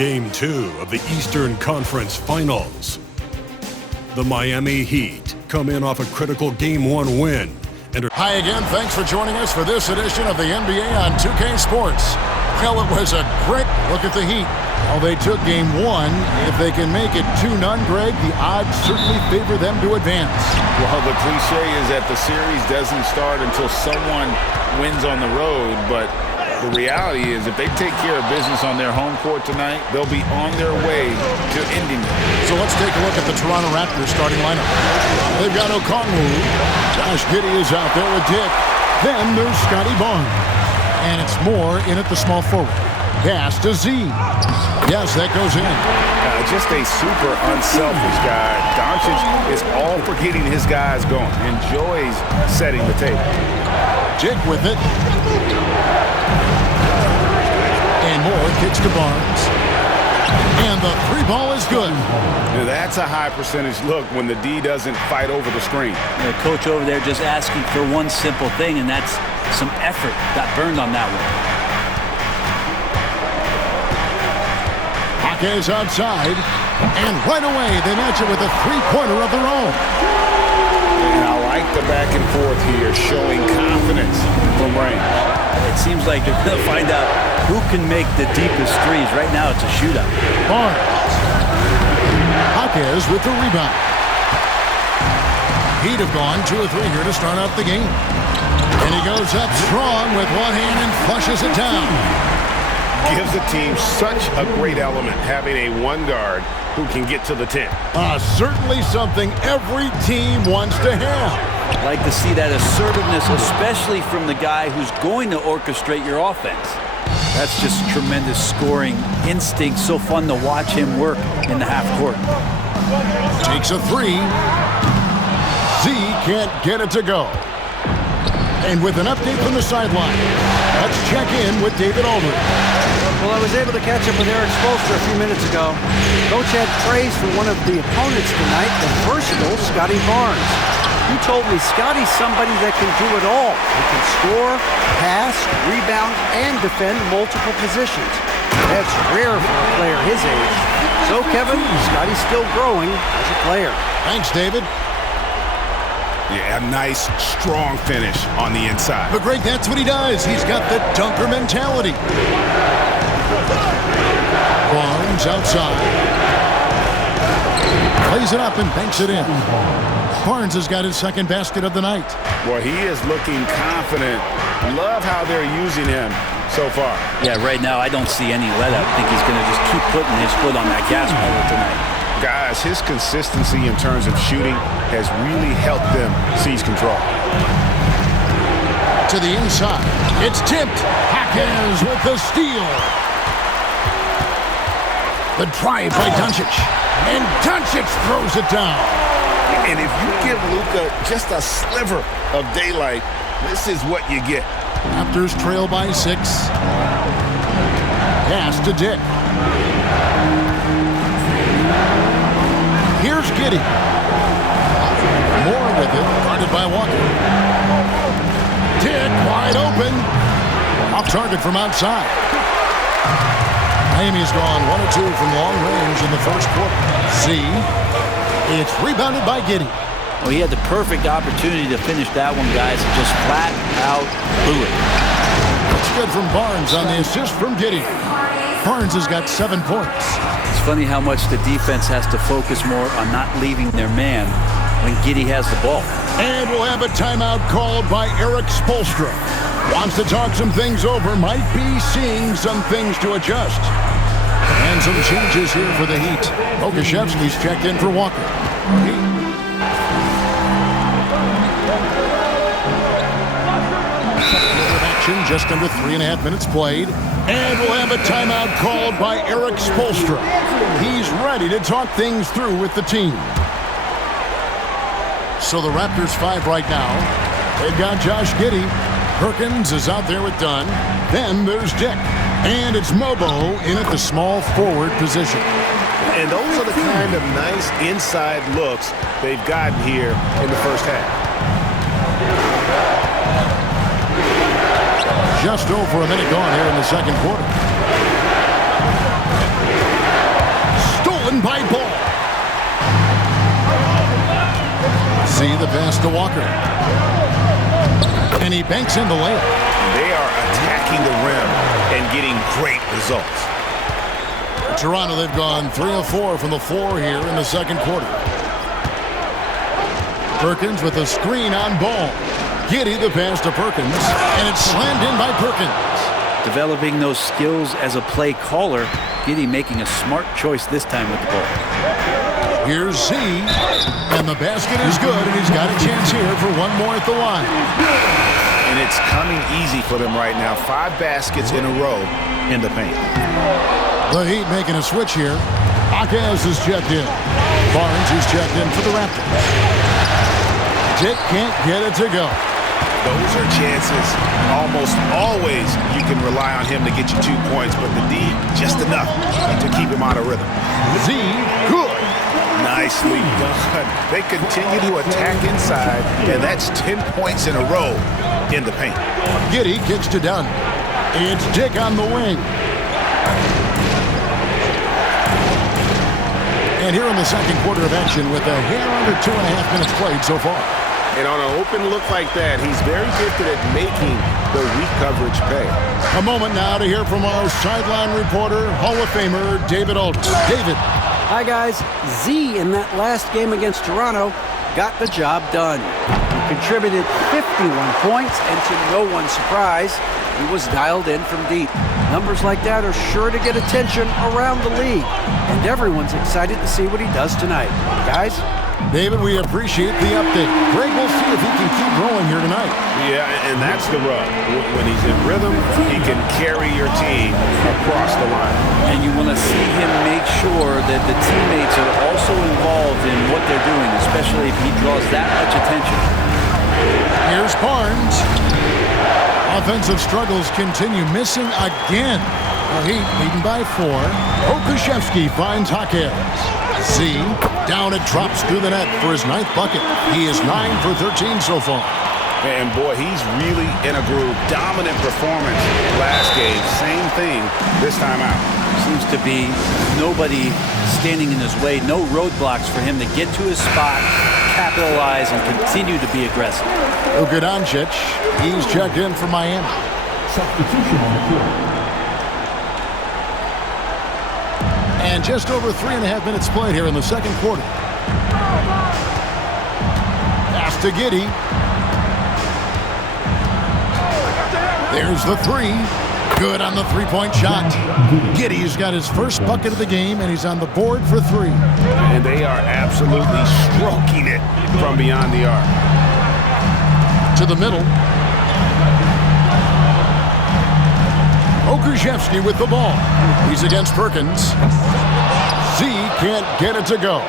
Game 2 of the Eastern Conference Finals. The Miami Heat come in off a critical Game 1 win. Hi again, thanks for joining us for this edition of the NBA on 2K Sports. Well, it was a great look at the Heat. Well, they took Game 1. If they can make it 2-0, Greg, the odds certainly favor them to advance. Well, the cliche is that the series doesn't start until someone wins on the road, but the reality is if they take care of business on their home court tonight, they'll be on their way to ending it. So let's take a look at the Toronto Raptors starting lineup. They've got Okongwu. Josh Giddey is out there with Dick. Then there's Scotty Barnes. And it's Moore in at the small forward. Pass to Z. Yes, that goes in. Just a super unselfish guy. Doncic is all for getting his guys going. Enjoys setting the table. Dick with it. And Moore kicks to Barnes. And the three ball is good. Now that's a high percentage look when the D doesn't fight over the screen. The coach over there just asking for one simple thing, and that's some effort. Got burned on that one. Is outside, and right away they match it with a three-pointer of their own. And I like the back and forth here, showing confidence from range. It seems like they're going to find out who can make the deepest threes. Right now it's a shootout. Barnes. Hawkes with the rebound. He'd have gone 2 or 3 here to start out the game. And he goes up strong with one hand and flushes it down. Gives the team such a great element having a one guard who can get to the 10. Certainly something every team wants to have. I'd like to see that assertiveness, especially from the guy who's going to orchestrate your offense. That's just tremendous scoring instinct. So fun to watch him work in the half court. Takes a 3. Z can't get it to go. And with an update from the sideline, let's check in with David Aldridge. Well, I was able to catch up with Eric Spoelstra a few minutes ago. Coach had praise for one of the opponents tonight, the versatile Scotty Barnes. He told me Scotty's somebody that can do it all. He can score, pass, rebound, and defend multiple positions. That's rare for a player his age. So, Kevin, Scotty's still growing as a player. Thanks, David. Yeah, a nice, strong finish on the inside. But Greg, that's what he does. He's got the dunker mentality. Barnes outside. Plays it up and banks it in. Barnes has got his second basket of the night. Well, he is looking confident. Love how they're using him so far. Yeah, right now I don't see any let up. I think he's going to just keep putting his foot on that gas pedal tonight. Guys, his consistency in terms of shooting has really helped them seize control. To the inside. It's tipped. Hawkes with the steal. The drive by Doncic. And Doncic throws it down. And if you give Luka just a sliver of daylight, this is what you get. Raptors trail by 6. Pass to Dick. Here's Giddey. Moore with it, guarded by Walker. Dick wide open. Off target from outside. Miami's gone 1 or 2 from long range in the first quarter. Z. It's rebounded by Giddey. Well, he had the perfect opportunity to finish that one, guys, and just flat out blew it. It's good from Barnes on the assist from Giddey. Barnes has got 7 points. It's funny how much the defense has to focus more on not leaving their man when Giddey has the ball. And we'll have a timeout called by Eric Spoelstra. Wants to talk some things over, might be seeing some things to adjust. And some changes here for the Heat. Okashevsky's checked in for Walker. Action just under 3.5 minutes played. And we'll have a timeout called by Eric Spoelstra. He's ready to talk things through with the team. So the Raptors 5 right now. They've got Josh Giddey. Perkins is out there with Dunn. Then there's Dick. And it's Mobo in at the small forward position. And those are the kind of nice inside looks they've gotten here in the first half. Just over a minute gone here in the second quarter. Stolen by Ball. See the pass to Walker. And he banks in the layup. They are attacking the rim and getting great results. Toronto, they've gone 3 of 4 from the floor here in the second quarter. Perkins with a screen on Ball. Giddey the pass to Perkins, and it's slammed in by Perkins. Developing those skills as a play caller, Giddey making a smart choice this time with the ball. Here's Z, and the basket is good, and he's got a chance here for one more at the line. And it's coming easy for them right now. 5 baskets in a row in the paint. The Heat making a switch here. Akaz is checked in. Barnes is checked in for the Raptors. Dick can't get it to go. Those are chances almost always you can rely on him to get you 2 points, but the D, just enough to keep him out of rhythm. Z, good. Nicely done. They continue to attack inside, and that's 10 points in a row in the paint. Giddey kicks to Dunn. It's Dick on the wing. And here in the second quarter of action with a hair under 2.5 minutes played so far. And on an open look like that, he's very gifted at making the weak coverage pay. A moment now to hear from our sideline reporter, Hall of Famer David Aldridge. David. Hi, guys. Z in that last game against Toronto got the job done. He contributed 51 points, and to no one's surprise, he was dialed in from deep. Numbers like that are sure to get attention around the league, and everyone's excited to see what he does tonight. Guys? David, we appreciate the update. Greg, we'll see if he can keep growing here tonight. Yeah, and that's the rub. When he's in rhythm, he can carry your team across the line. And you want to see him make sure that the teammates are also involved in what they're doing, especially if he draws that much attention. Here's Barnes. Offensive struggles continue, missing again. The Heat leading by 4. Okushevsky finds Jaquez. Z, down it drops through the net for his 9th bucket. He is 9 for 13 so far. And boy, he's really in a groove. Dominant performance last game. Same thing this time out. Seems to be nobody standing in his way, no roadblocks for him to get to his spot, capitalize, and continue to be aggressive. Luka Doncic, he's checked in for Miami. Substitution on the field. And just over 3.5 minutes played here in the second quarter. Pass to Giddey. There's the 3. Good on the three-point shot. Giddey's got his first bucket of the game, and he's on the board for 3. And they are absolutely stroking it from beyond the arc. To the middle. Okushevsky with the ball. He's against Perkins. Z can't get it to go.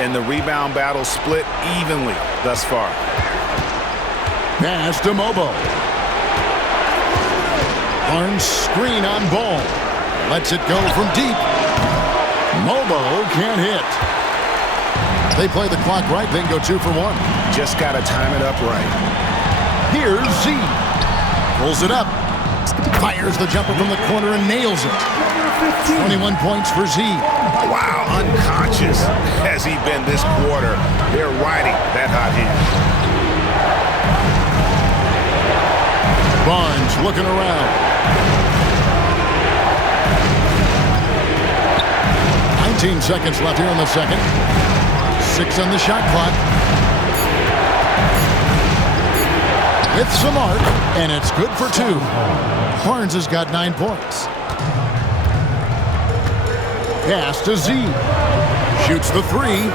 And the rebound battle split evenly thus far. Pass to Mobo. Barnes screen on Ball. Lets it go from deep. Mobo can't hit. They play the clock right, then go 2 for 1. Just got to time it up right. Here's Z. Pulls it up. Fires the jumper from the corner and nails it. 21 points for Z. Wow, unconscious has he been this quarter. They're riding that hot hand. Barnes looking around. 19 seconds left here in the second. 6 on the shot clock. With some arc, and it's good for 2. Barnes has got 9 points. Pass to Z. Shoots the 3.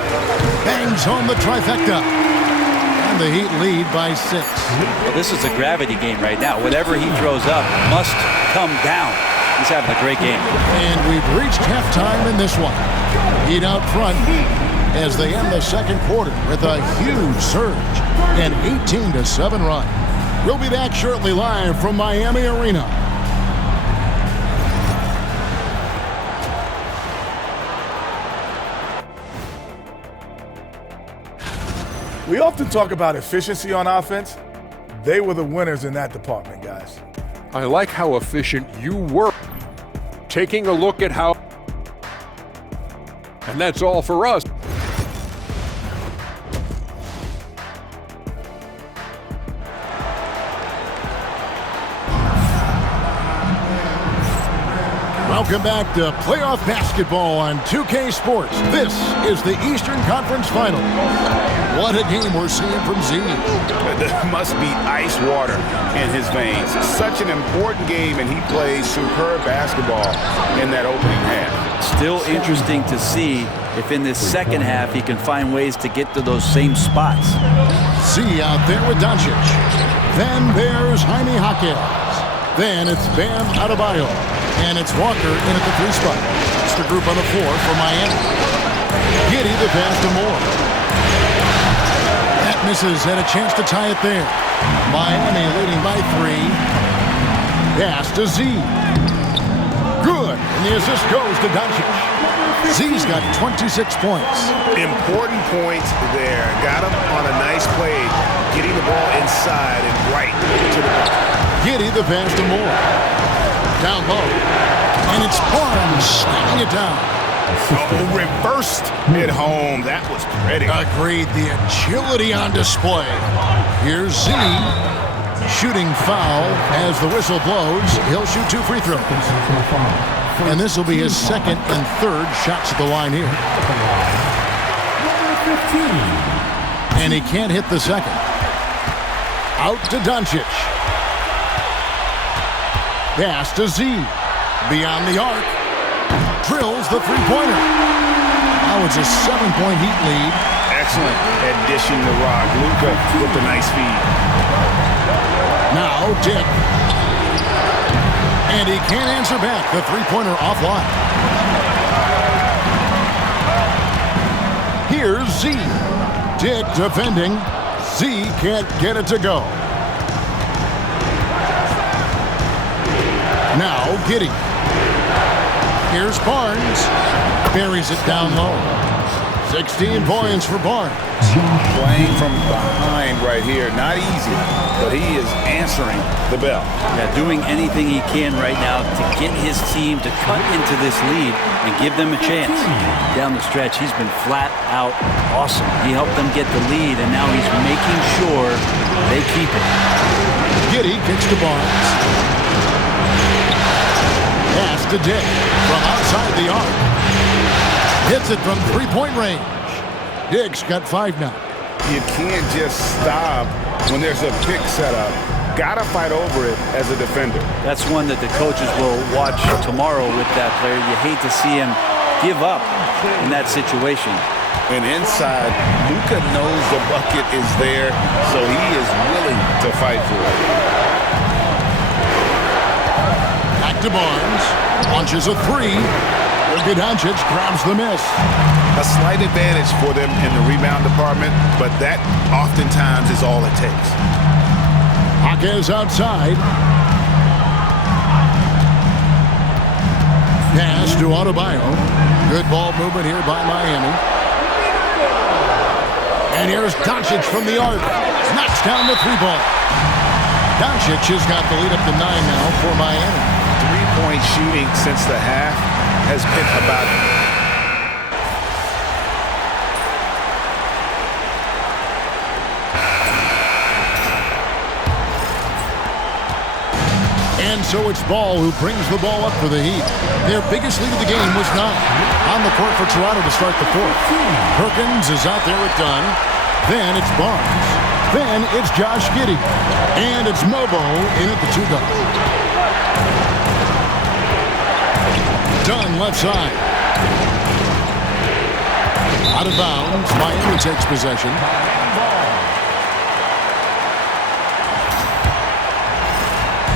Bangs home the trifecta. And the Heat lead by 6. Well, this is a gravity game right now. Whatever he throws up must come down. He's having a great game. And we've reached halftime in this one. Heat out front as they end the second quarter with a huge surge. An 18-7 run. We'll be back shortly live from Miami Arena. We often talk about efficiency on offense. They were the winners in that department, guys. I like how efficient you were. Taking a look at how And that's all for us. Welcome back to playoff basketball on 2K Sports. This is the Eastern Conference Final. What a game we're seeing from Z. There must be ice water in his veins. Such an important game, and he plays superb basketball in that opening half. Still interesting to see if in this second half he can find ways to get to those same spots. Z out there with Doncic. Then there's Jaime Jaquez. Then it's Bam Adebayo. And it's Walker in at the 3 spot. It's the group on the floor for Miami. Giddey the pass to Moore. That misses, had a chance to tie it there. Miami leading by 3. Pass to Z. Good. And the assist goes to Doncic. Z's got 26 points. Important points there. Got him on a nice play, getting the ball inside and right to the ball. Giddey the pass to Moore. Down low. And it's Barnes slamming it down. Oh, reversed it home. That was pretty. Agreed. The agility on display. Here's Z. Shooting foul as the whistle blows. He'll shoot 2 free throws. And this will be his second and third shots at the line here. And he can't hit the second. Out to Doncic. Pass to Z. Beyond the arc. Drills the three-pointer. Now it's a 7-point Heat lead. Excellent addition to Rock. Luka with the nice feed. Now Dick. And he can't answer back. The three-pointer offline. Here's Z. Dick defending. Z can't get it to go. Now Giddey. Here's Barnes. Buries it down low. 16 points for Barnes. Playing from behind right here. Not easy, but he is answering the bell. Yeah, doing anything he can right now to get his team to cut into this lead and give them a chance. Down the stretch, he's been flat out awesome. He helped them get the lead, and now he's making sure they keep it. Giddey kicks to Barnes. Pass to Dick from outside the arc. Hits it from three-point range. Dick's got 5 now. You can't just stop when there's a pick set up. Gotta fight over it as a defender. That's one that the coaches will watch tomorrow with that player. You hate to see him give up in that situation. And inside, Luka knows the bucket is there, so he is willing to fight for it. Back to Barnes. Launches a 3. Luka Doncic grabs the miss. A slight advantage for them in the rebound department, but that oftentimes is all it takes. Jaquez outside. Pass to Adebayo. Good ball movement here by Miami. And here's Doncic from the arc. Knocks down the 3-ball. Doncic has got the lead up to 9 now for Miami. 3-point shooting since the half has been about And so it's Ball who brings the ball up for the Heat. Their biggest lead of the game was 9. On the court for Toronto to start the 4th. Perkins is out there with Dunn. Then it's Barnes. Then it's Josh Giddey. And it's Mobo in at the 2 guard. Dunn left side. Out of bounds. Miami takes possession.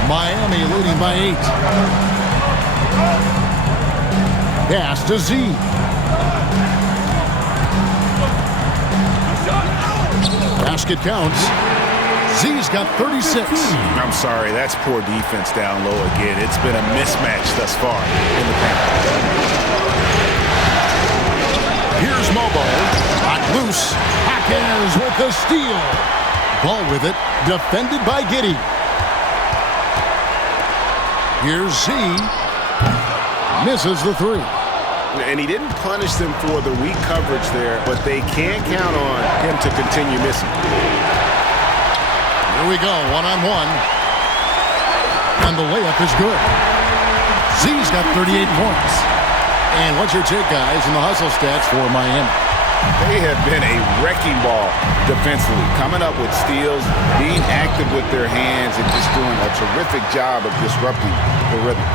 Miami leading by 8. Pass to Z. Basket counts. Z's got 36. I'm sorry, that's poor defense down low again. It's been a mismatch thus far in the paint. Here's Mobo. Hot loose. Jaquez with the steal. Ball with it. Defended by Giddey. Here's Z. Misses the 3. And he didn't punish them for the weak coverage there, but they can count on him to continue missing. Here we go, one-on-one. And the layup is good. Z's got 38 points. And what's your take, guys, in the hustle stats for Miami? They have been a wrecking ball defensively, coming up with steals, being active with their hands, and just doing a terrific job of disrupting the rhythm.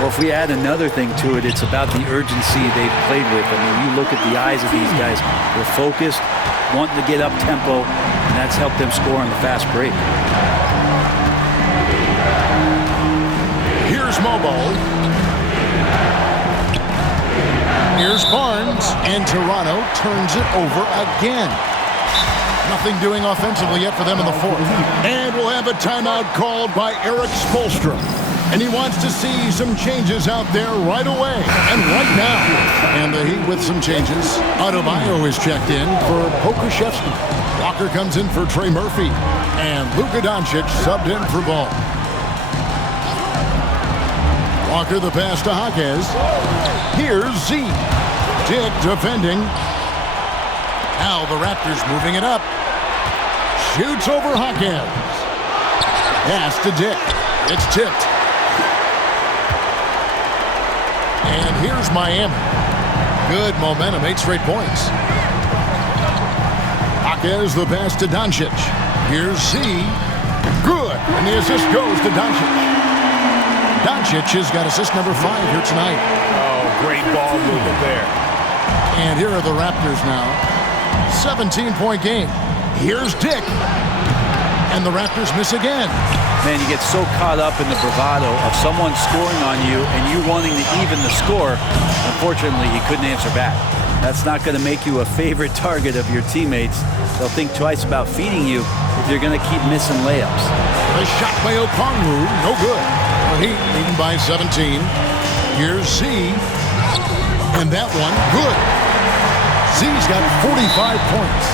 Well, if we add another thing to it, it's about the urgency they've played with. I mean, you look at the eyes of these guys. They're focused, wanting to get up tempo, and that's helped them score on the fast break. Here's Mobo. Here's Barnes, and Toronto turns it over again. Nothing doing offensively yet for them in the fourth. And we'll have a timeout called by Eric Spoelstra. And he wants to see some changes out there right away and right now. And the Heat with some changes. Adebayo is checked in for Pokuševski. Walker comes in for Trey Murphy. And Luka Doncic subbed in for Ball. Walker the pass to Jaquez. Here's Z. Dick defending. Now the Raptors moving it up. Shoots over Jaquez. Pass to Dick. It's tipped. And here's Miami. Good momentum, 8 straight points. Jaquez the pass to Doncic. Here's Z. Good. And the assist goes to Doncic. Doncic has got assist number 5 here tonight. Oh, great ball movement there. And here are the Raptors now. 17-point game. Here's Dick. And the Raptors miss again. Man, you get so caught up in the bravado of someone scoring on you and you wanting to even the score. Unfortunately, he couldn't answer back. That's not going to make you a favorite target of your teammates. They'll think twice about feeding you if you're going to keep missing layups. A shot by Okongwu, no good. Heat leading by 17. Here's Z. And that one, good. Z's got 45 points.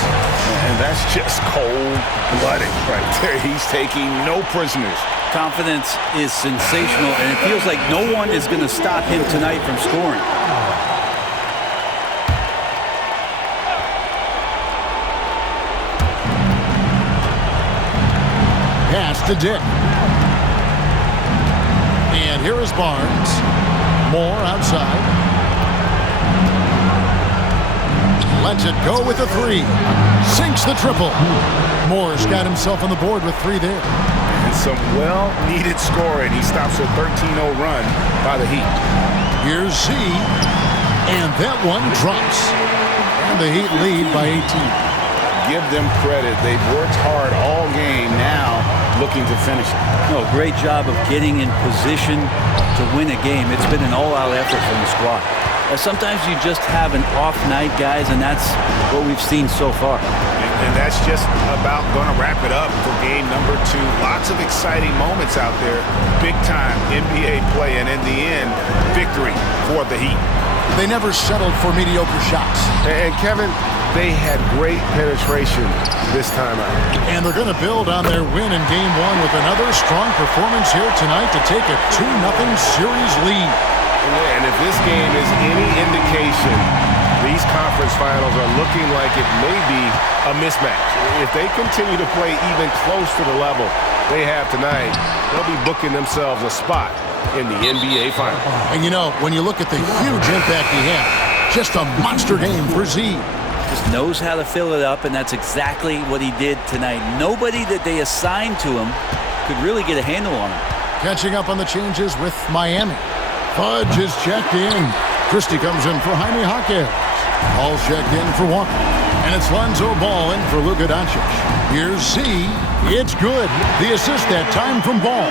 And that's just cold-blooded right there. He's taking no prisoners. Confidence is sensational, and it feels like no one is going to stop him tonight from scoring. Pass to Dick. And here is Barnes. Moore outside. Lets it go with a 3. Sinks the triple. Moore's got himself on the board with 3 there. And some well-needed scoring. He stops a 13-0 run by the Heat. Here's Z. And that one drops. And the Heat lead by 18. Give them credit. They've worked hard all game, now looking to finish it. No, great job of getting in position to win a game. It's been an all-out effort from the squad. Sometimes you just have an off night, guys, and that's what we've seen so far. And that's just about going to wrap it up for game number 2. Lots of exciting moments out there. Big-time NBA play, and in the end, victory for the Heat. They never settled for mediocre shots. And Kevin, they had great penetration this time out. And they're going to build on their win in game 1 with another strong performance here tonight to take a 2-0 series lead. And if this game is any indication, these conference finals are looking like it may be a mismatch. If they continue to play even close to the level they have tonight, they'll be booking themselves a spot in the NBA Finals. And you know, when you look at the huge impact he had, just a monster game for Z. Just knows how to fill it up, and that's exactly what he did tonight. Nobody that they assigned to him could really get a handle on him. Catching up on the changes with Miami. Fudge is checked in. Christie comes in for Jaime Jaquez. Ball's checked in for Walker. And it's Lonzo Ball in for Luka Doncic. Here's Z. It's good. The assist that time from Ball.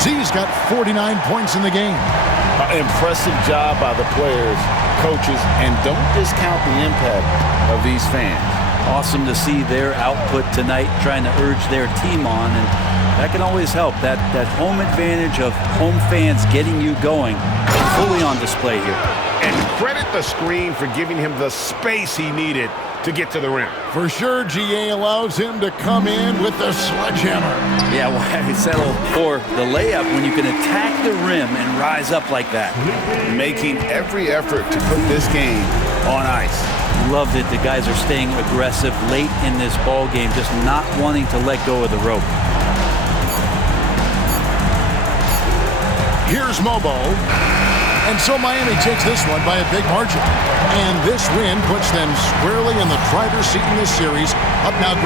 Z's got 49 points in the game. Impressive job by the players, coaches, and don't discount the impact of these fans. Awesome to see their output tonight, trying to urge their team on, and that can always help. That home advantage of home fans getting you going, fully on display here. And credit the screen for giving him the space he needed to get to the rim. For sure, GA allows him to come in with the sledgehammer. Yeah, why settle for the layup when you can attack the rim and rise up like that? Making every effort to put this game on ice. Love that the guys are staying aggressive late in this ball game, just not wanting to let go of the rope. Here's Mobo. And so Miami takes this one by a big margin. And this win puts them squarely in the driver's seat in this series. Up now, Greg.